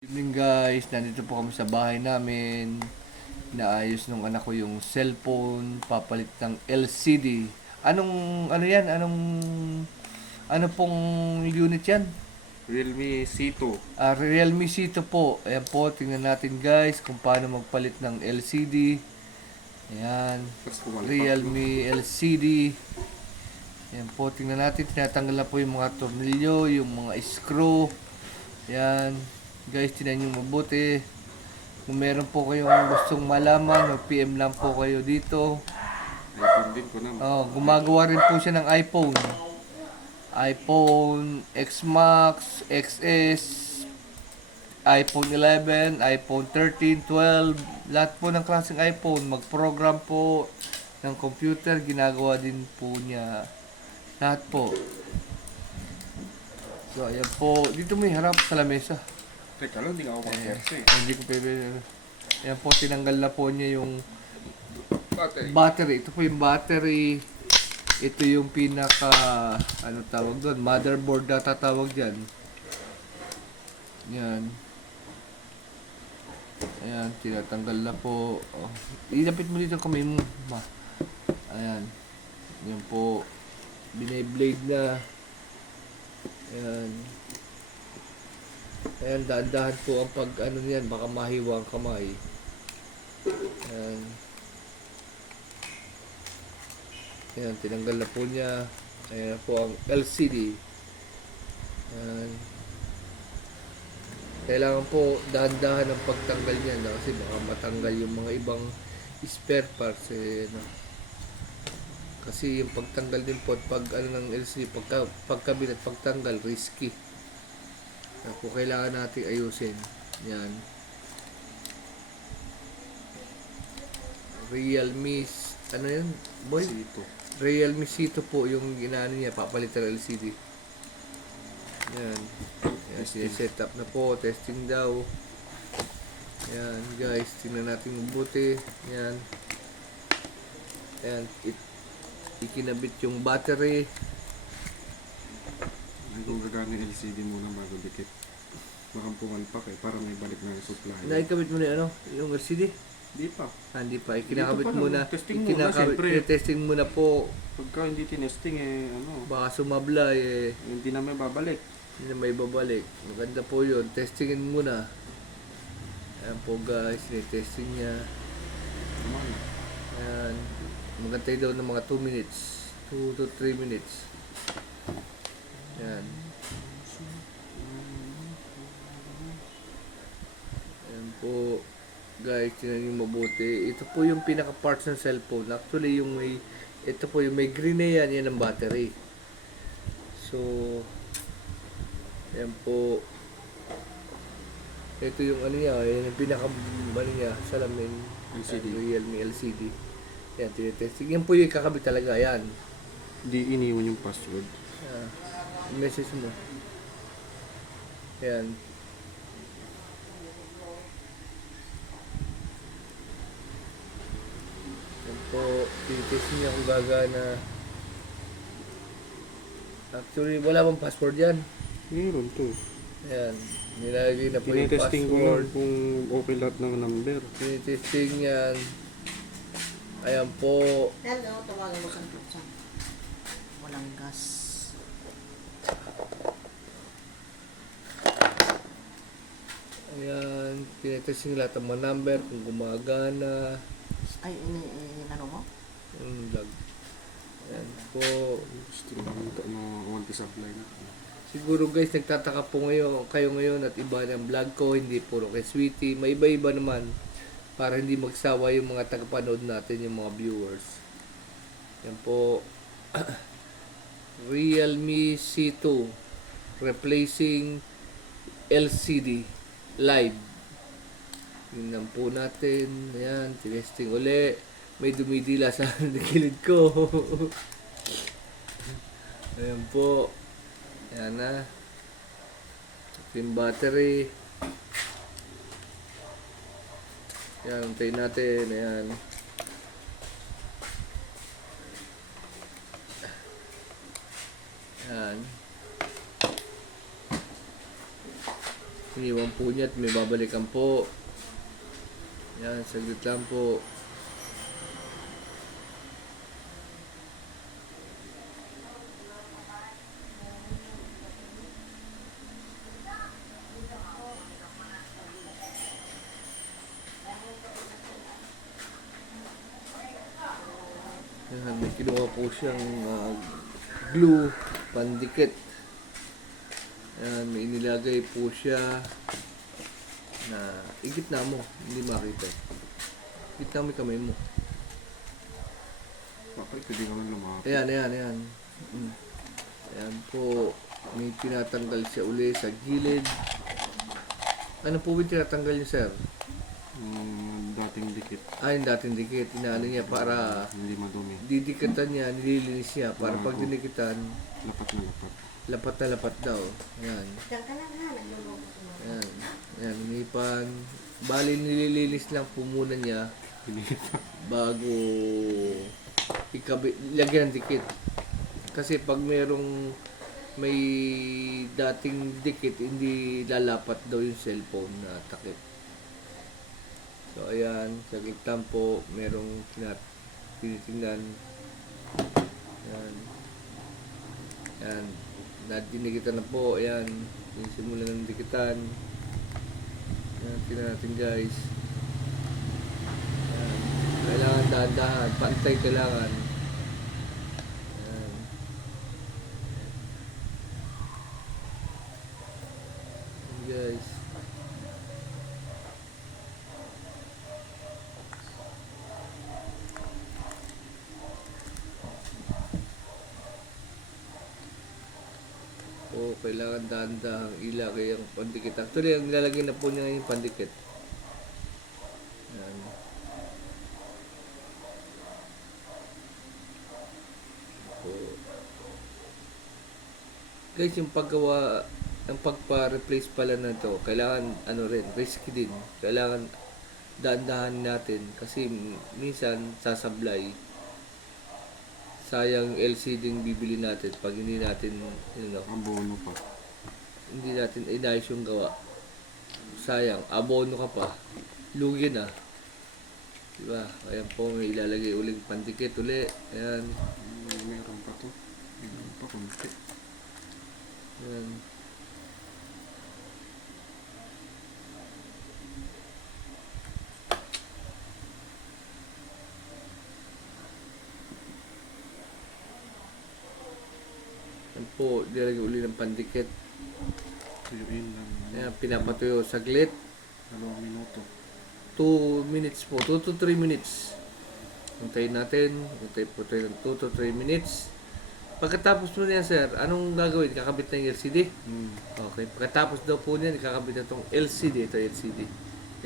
Evening guys, nandito po kami sa bahay namin. Naayos nung anak ko yung cellphone, papalit ng LCD. Ano yan? Ano pong unit yan? Realme C2. Realme C2 po. Ayan po, tingnan natin guys kung paano magpalit ng LCD. Ayan, Tapos kumalpak, no? Realme LCD. Ayan po, tingnan natin. Tinatanggal na po yung mga tornilyo, yung mga screw. Ayan. Guys, tingnan nyo mabuti. Kung meron po kayong gustong malaman, mag-PM lang po kayo dito. iPhone din ko na. Gumagawa rin po siya ng iPhone. iPhone X Max, XS, iPhone 11, iPhone 13, 12. Lahat po ng klaseng iPhone. Mag-program po ng computer. Ginagawa din po niya. Lahat po. So, ayan po. Dito may harap sa lamesa. Teka lang, hindi nga ako mag-kerse. Hindi ko pwede. Ayan po, tinanggal na po niya yung Battery. battery. Ito po yung battery. Ito yung pinaka, ano tawag doon? Motherboard na tatawag dyan. Yan. Ayan, tinatanggal na po. Oh. Ilapit mo dito kamay mo. Ayan. Yan po. Bine-blade na. Ayan. Ayan, dahan-dahan po ang pag ano niyan, baka mahiwa ang kamay. Ayan. Ayan, tinanggal na po niya. Ayan po ang LCD. Ayan. Kailangan po dahan-dahan ang pagtanggal niyan kasi baka matanggal yung mga ibang spare parts. No? Kasi yung pagtanggal din po at pag ano ng LCD, pagkabit at pagtanggal, risky. Kung kailangan natin ayusin. Yan. Realme, ano yun, boy? C2. Realme C2 po yung ginano niya, papalitan ng LCD. Yan. Yan, set up na po, testing daw. Yan, guys, tingnan natin mabuti. Yan. Yan, ikinabit yung battery. Ay, kung gagana yung LCD muna bago dikit. Baka pumalpak para may balik na yung supply. Naikabit mo na yung yung LCD? Di pa. Hindi pa, ikinakabit Dito pa muna. lang, testing muna, siyempre. Testing muna po. Pagka hindi tinesting Baka sumabla hindi na may babalik. hindi na may babalik. Maganda po yun. Testingin muna. Ayan po guys, testing niya. Naman. Ayan. Magantay daw ng mga 2 minutes. 2 to 3 minutes. Ayan. Ayan po. Guys, tingnan nyo mabuti. Ito po yung pinaka-parts ng cellphone. Actually, ito po yung may green na yan ang battery. So, ayan po. Ito yung ano niya, yung pinaka-ano niya, salamin. LCD. Realme LCD. Ayan, tinitesting. Yan po yung kakabit talaga, ayan. Di iniwan yung password. Message mo. Ayan. Yan po, tinitesting niya kung gagana. Actually, wala bang password yan. Meron to. Ayan, nilagay na po yung Tinetesting ko password. lang kung okay lahat ng number. Tinitesting yan. Ayan po. Hello, tawagan mo sa pizza. Walang gas. Ayan, tinitesting lahat ng mga number kung gumagana. Ay, inano mo? Lag. Ayan po. Gusto ko na supply na. Siguro guys, nagtataka po kayo ngayon at iba ng vlog ko, hindi puro kay Sweetie. May iba-iba naman para hindi magsawa yung mga tagapanood natin, yung mga viewers. Yan po. Realme C2 replacing LCD live. Tingnan po natin. Ayan, testing uli. May dumidila sa gilid ko. Ayan po. Ayan na. Yung battery. Ayan, antayin natin. Ayan. Ayan. Iniwan po niya at may babalikan po. Yan, saglit lang po. Yan, may kinuha po siyang glue, pandikit. Yan, may inilagay po siya na igitna mo, hindi makita. Igitna mo yung kamay mo. Bakit hindi ka man lumapit? Ayan. Ayan po, may tinatanggal siya uli sa gilid. Ano po ba yung tinatanggal niyo, sir? Dating dikit. Yung dating dikit, inaano niya para Hindi madumi. didikatan niya, nililinis niya para pag dinikitan, Lapat na lapat. lapat na lapat daw. Ayan. Diyan ka lang ha, nagluluto mo. Ayan. Ayan, inipan. Bali, nililinis lang po muna niya bago lagyan ng dikit. Kasi pag may dating dikit, hindi lalapat daw yung cellphone na takip. So, ayan, sa gitna po, merong tinitingnan. Ayan. Ayan. Dinikitan na po. Ayan. Simulan ng dikitan. Ayan. Tingnan natin, guys. Ayan. Kailangan dahan-dahan. Pantay kailangan. Ayan. Ayan, guys. Kailangan dahan-dahang ilagay ang pandikit. Actually, ang nilalagay na po niya yung pandikit. Yan. Po. Guys, yung paggawa, ang pagpa-replace pala na to, kailangan risky din. Kailangan dahan-dahan natin kasi minsan sasablay. Sayang LCD yung bibili natin pag hindi natin Ang bono pa. hindi natin inayos yung gawa. Sayang, abono ka pa. Lugi na. Diba? Ayan po, may ilalagay uling pandikit uli. Ayan. Meron pa to. Meron pa konti. Ayan. Ayan po, ilalagay uli ng pandikit. Tuyuin lang. Ayan, pinapatuyo saglit. 2 minuto. 2 minutes po, 2 to 3 minutes. Hintayin natin. Hintay po tayo ng 2 to 3 minutes. Pagkatapos po niya, sir, anong gagawin? Kakabit na yung LCD? Okay. Pagkatapos daw po niya, kakabit na itong LCD. Ito LCD.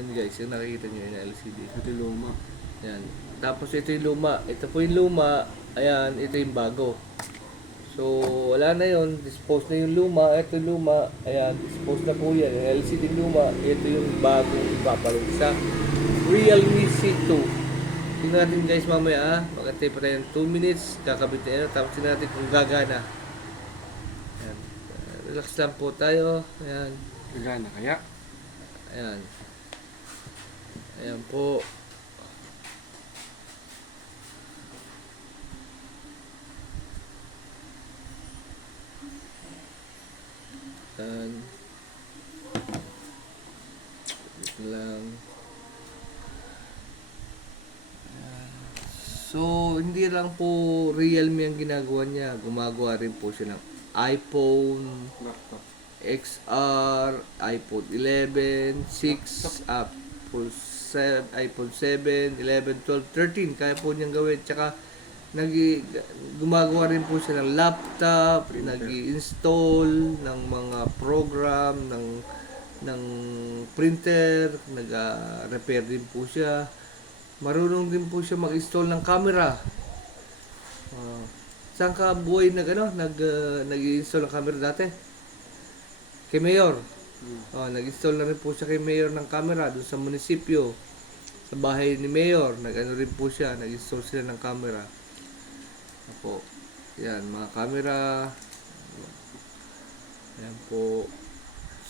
Yan guys, yung nakikita nyo yung LCD. Ito luma. Yan. Tapos ito yung luma. Ito po yung luma. Ayan, ito yung bago. So, wala na yun. Dispose na yung luma. Ito yung luma. Ayan, dispose na po yan. Yung LCD luma. Ito yung bagong ipapalit sa Realme C2. Tingnan natin guys mamaya. Magantay pa tayo ng 2 minutes. Kakabit na yun. Tapos tingnan natin kung gagana. Ayan. Relax lang po tayo. Ayan. Gagana kaya? Ayan. Ayan po. Ayan. Ito lang. So, hindi lang po Realme ang ginagawa niya. Gumagawa rin po siya ng iPhone Laptop. XR, iPhone 11, 6, iPhone 7, 11, 12, 13. Kaya po niyang gawin. Tsaka, gumagawa rin po siya ng laptop, nag-install ng mga program, ng printer, nag-repair din po siya. Marunong din po siya mag-install ng camera. Saan ka buhay nag-install ng camera dati? Kay Mayor. Nag-install na rin po siya kay Mayor ng camera doon sa munisipyo. Sa bahay ni Mayor, nag-ano rin po siya, nag-install sila ng camera. Ako. Yan, mga camera. Ayan po.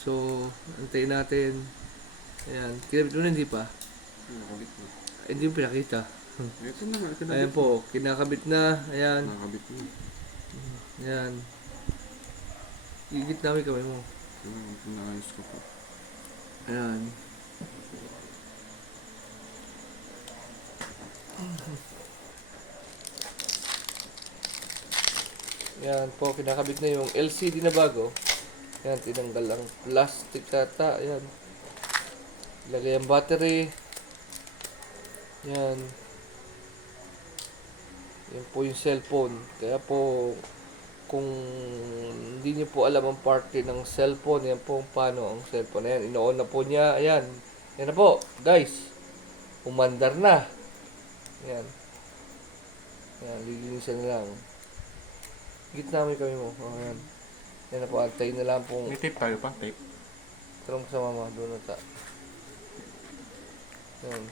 So, antayin natin. Ayan. Kinabit mo na hindi pa? Nakakabit na. Hindi mo pinakita. Ito na nga, kinabit Ayan po, kinakabit na. Ayan. Nakakabit na. Ayan. Igit namin kamay mo. Naayos ko po. Ayan. Ayan po, kinakabit na yung LCD na bago. Ayan, tinanggal ang plastic kata. Ayan. Ilagay ang battery. Ayan. Yan po yung cellphone. Kaya po, kung hindi niyo po alam ang party ng cellphone, yan po paano ang cellphone. Ayan, ino-on na po niya. Ayan. Yan na po, guys. Umandar na. Ayan. Ayan, lilinisan na lang. Gitna mo kami mo. Oh, ayan. Yan na po, antayin na lang pong May tape tayo pa, tape. tarong sa mama. Doon na ta. Ayan.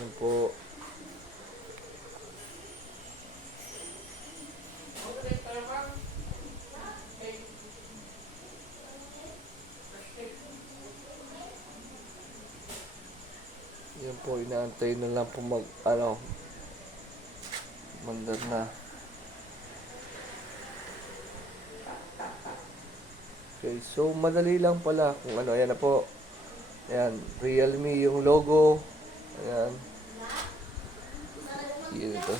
Yan po. Yan po, inaantay na lang po mandar na. Okay, so madali lang pala kung ano, ayan na po. Ayan, Realme yung logo. Ayan. Yan ito.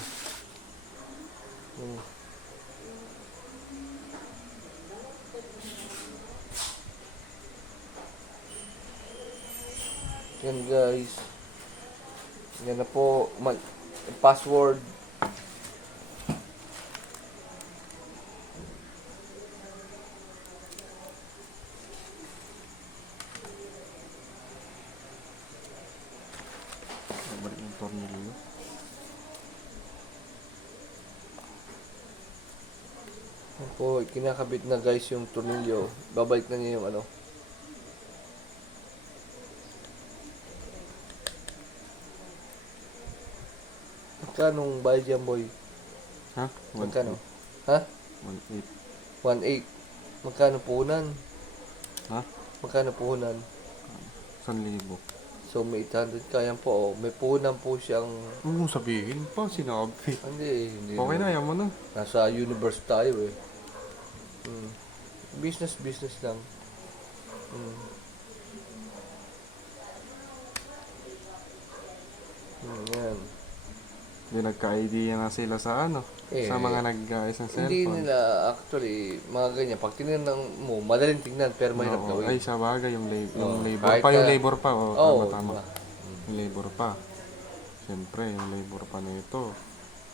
Yan guys. Yan na po. Password. Balik yung tornilyo. Yan po, kinakabit na guys yung tornilyo. Babalik na niya yung ano. Magkano bayad yan, boy? Ha? Magkano? Ha? 1.8. 1.8. Magkano puhunan? Ha? Magkano puhunan? 1,000. So, may 800 kaya po. Oh. May puhunan po siyang... Huwag mong sabihin pa, sinabi. Hindi. Okay na, ayaw mo na. Nasa universe tayo eh. Business lang. Yan. Hindi nagka-idea na sila sa ano. Eh, sa mga nag-ayos ng Hindi cellphone. nila actually, mga ganyan. Pag tinignan mo, madaling tingnan pero mahirap Oo. gawin. Ay, sa bagay, yung labor kahit pa. Yung na- labor pa. Oh, Oo, tama. diba? Yung labor pa. Siyempre, yung labor pa na ito.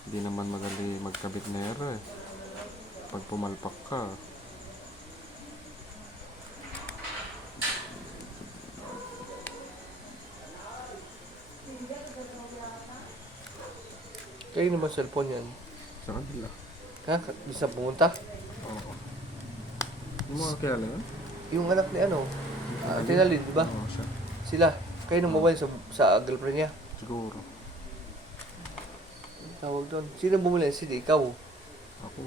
Hindi naman madali magkabit na eh. Pag pumalpak ka. Kayo naman cellphone yan. Sa kanila. Ha? Di sa pumunta? Oo. Yung mga kilala yun? Yung anak ni ano? Tinalin, di ba? Oo, siya. Sila. Kayo nung mobile sa girlfriend niya. Siguro. Tawag doon. Sino bumili? Sino? Ikaw. Ako.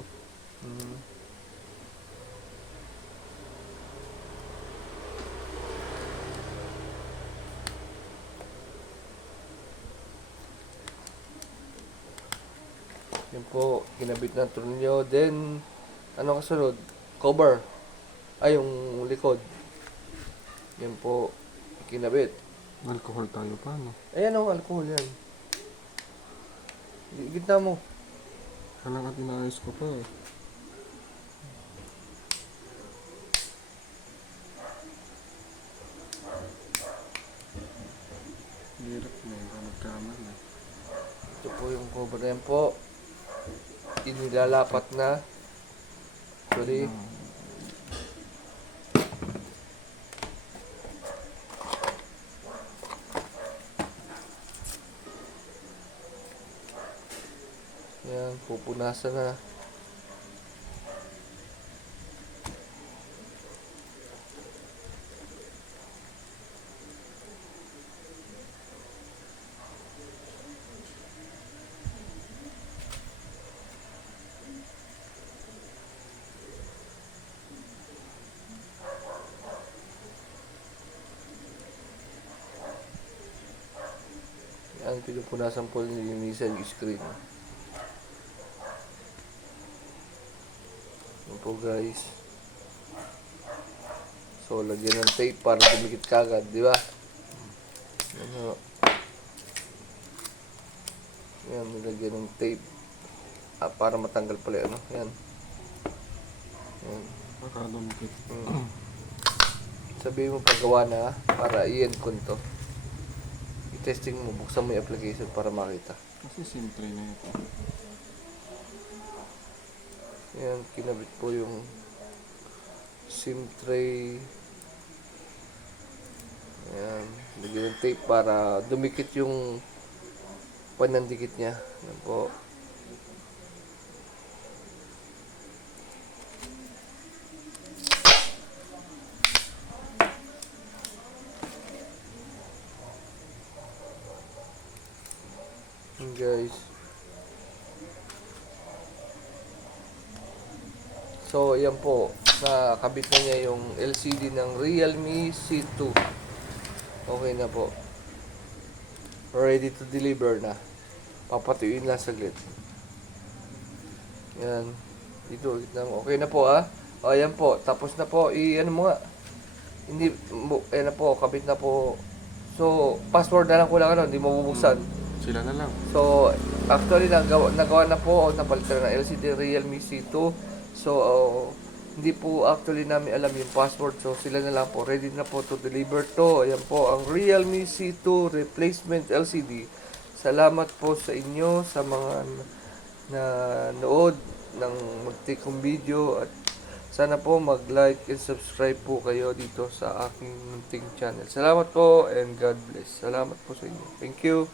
Yan po, kinabit na tornilyo. Then, ano kasunod? Cover. Ay, yung likod. Yan po, kinabit. Alcohol tayo pa, no? Ayan o, alcohol yan. Gitna mo. Kailangan at inaayos ko pa eh. Hirap na yung magkaman eh. Ito po yung cover na yan po. Inilalapat na. Sorry. Yan, pupunasan na. Ang pinupunasan po nilinisan yung screen. Yan po guys. So, lagyan ng tape para dumikit kagad, di ba? Ano? Yan, nilagyan ng tape. Para matanggal pala, ano? Yan. Yan. Baka dumikit. Sabihin mo paggawa na, para i-end ko to. I-testing mo, buksan mo yung application para makita. Kasi simple na ito. Yan, kinabit po yung SIM tray. Ayan, lagyan ng tape para dumikit yung panandikit niya. Yan po. Yan guys. So, ayan po. Nakabit na niya yung LCD ng Realme C2. Okay na po. Ready to deliver na. Papatuyuin lang saglit. Yan. Dito, gitna mo. Okay na po O, ayan po. Tapos na po. Ano mo nga. Hindi, ayan na po. Kabit na po. So, password na lang ko lang hindi mabubuksan. Sila na lang. So, actually, nagawa na po. Napalitan na LCD Realme C2. So, hindi po actually namin alam yung password. So, sila na lang po. Ready na po to deliver to. Ayan po, ang Realme C2 replacement LCD. Salamat po sa inyo, sa mga nanood ng mag-take kong video. At sana po mag-like and subscribe po kayo dito sa aking munting channel. Salamat po and God bless. Salamat po sa inyo. Thank you.